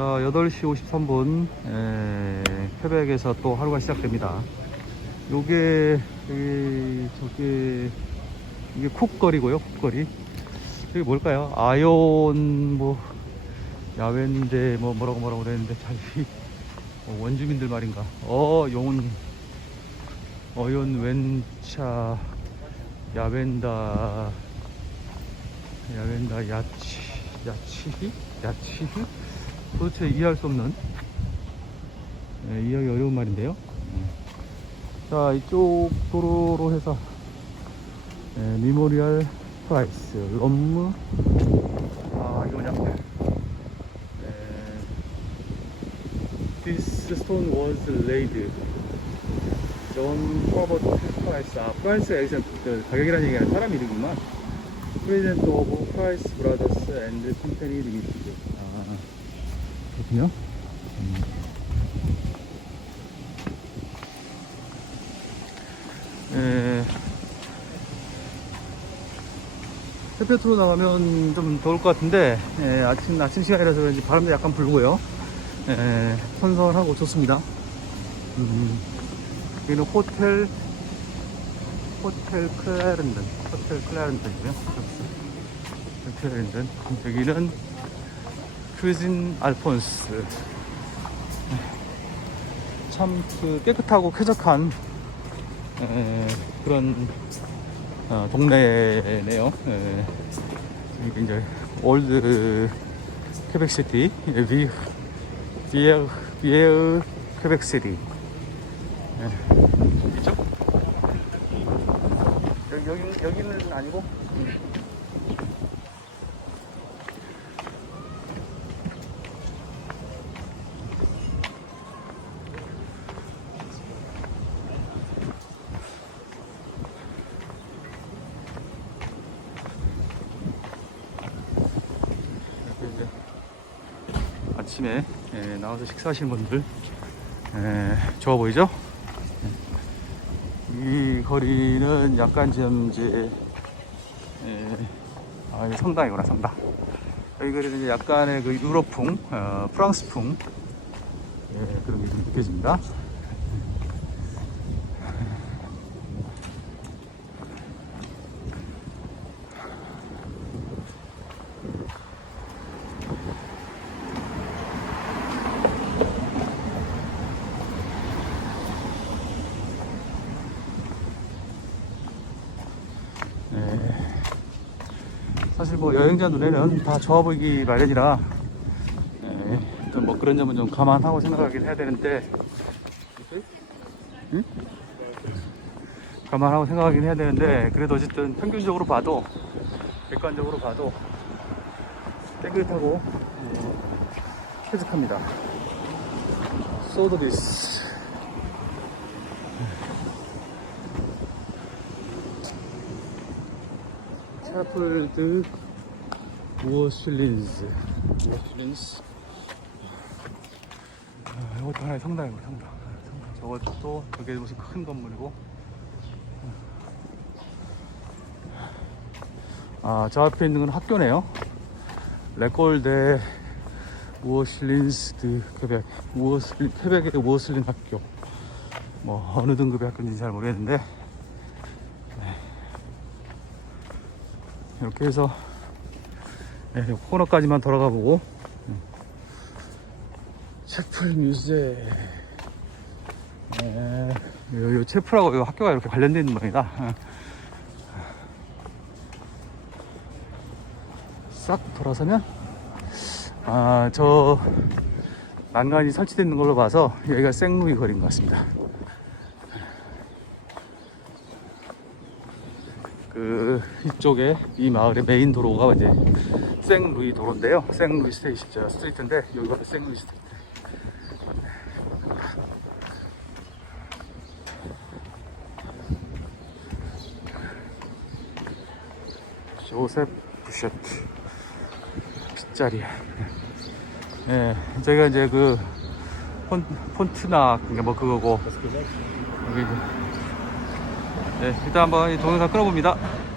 자, 8시 53분, 에, 퀘벡에서 또 하루가 시작됩니다. 요게, 이, 저게, 이게 쿡거리고요, 쿡거리. 여기 뭘까요? 아이온, 뭐, 야외인데, 뭐, 뭐라고 뭐라고 그랬는데, 잘, 어, 원주민들 말인가. 어, 용은, 어연 웬차, 야벤다, 야벤다, 야치, 야치히? 야치히? 도대체 이해할 수 없는 예, 이해하기 어려운 말인데요. 자 이쪽 도로로 해서 예, 미모리얼 프라이스 럼무. 아 이거 뭐냐? 예, This stone was laid. 존 퍼버트 프라이스 아 프라이스가 여기서 그 가격이라는 아니라 사람 이름이구만. 프레젠트 오브 프 그렇군요. 음. 예. 햇볕으로 나가면 좀 더울 것 같은데 예, 아침 아침 시간이라서 그런지 바람도 약간 불고요. 예, 선선하고 좋습니다. 음, 여기는 호텔 호텔 클라렌든 호텔 클라렌든이고요. 클라렌든 여기는 큐진 알폰스. 참 그 깨끗하고 쾌적한 에, 그런 어, 동네네요. 에, 이제 올드 퀘벡시티 예, 비 비에르 비에르 퀘벡시티. 여기는 아니고 이렇게 이제 아침에 예, 나와서 식사하시는 분들. 예, 좋아 보이죠? 이 거리는 약간 좀 이제 예, 아, 성당이구나 성당. 여기 거리는 이제 약간의 그 유럽풍 어, 프랑스풍. 예, 그런 게 좀 느껴집니다 사실 뭐 여행자 눈에는 다 좋아 보이기 마련이라. 예, 좀뭐 그런 점은 좀 감안하고 생각하긴 해야 되는데. 응? 감안하고 생각하긴 해야 되는데 그래도 어쨌든 평균적으로 봐도 객관적으로 봐도 깨끗하고 예, 쾌적합니다. 소드비스 샤플드 무어슐린즈 무어슐린스 아, 이것도 하나의 성당이고 성당. 성당. 저것도 저게 무슨 큰 건물이고. 아저 앞에 있는 건 학교네요. 레골데 무어슐린스드 퀘벡. 무어슬린 퀘벡의 무어슬린 학교. 뭐 어느 등급의 학교인지 잘 모르겠는데 이렇게 해서 네, 요 코너까지만 돌아가 보고 음. 채플 뮤제 네, 요, 요 채플하고 요 학교가 이렇게 관련되어 있는 모양이다 어. 싹 돌아서면 아 저 난간이 설치되어 있는 걸로 봐서 여기가 생루이 거리인 것 같습니다 그 이쪽에 이 마을의 메인 도로가 이제 생루이 도로인데요. 생루이 스테이시 저 스트리트인데 여기가 생루이 스트리트. 조셉 부셔트 빗자리. 예, 저희가 이제 그 폰, 폰트나 그게 뭐 그거고 여기 네, 일단 한번 이 동영상 끊어봅니다.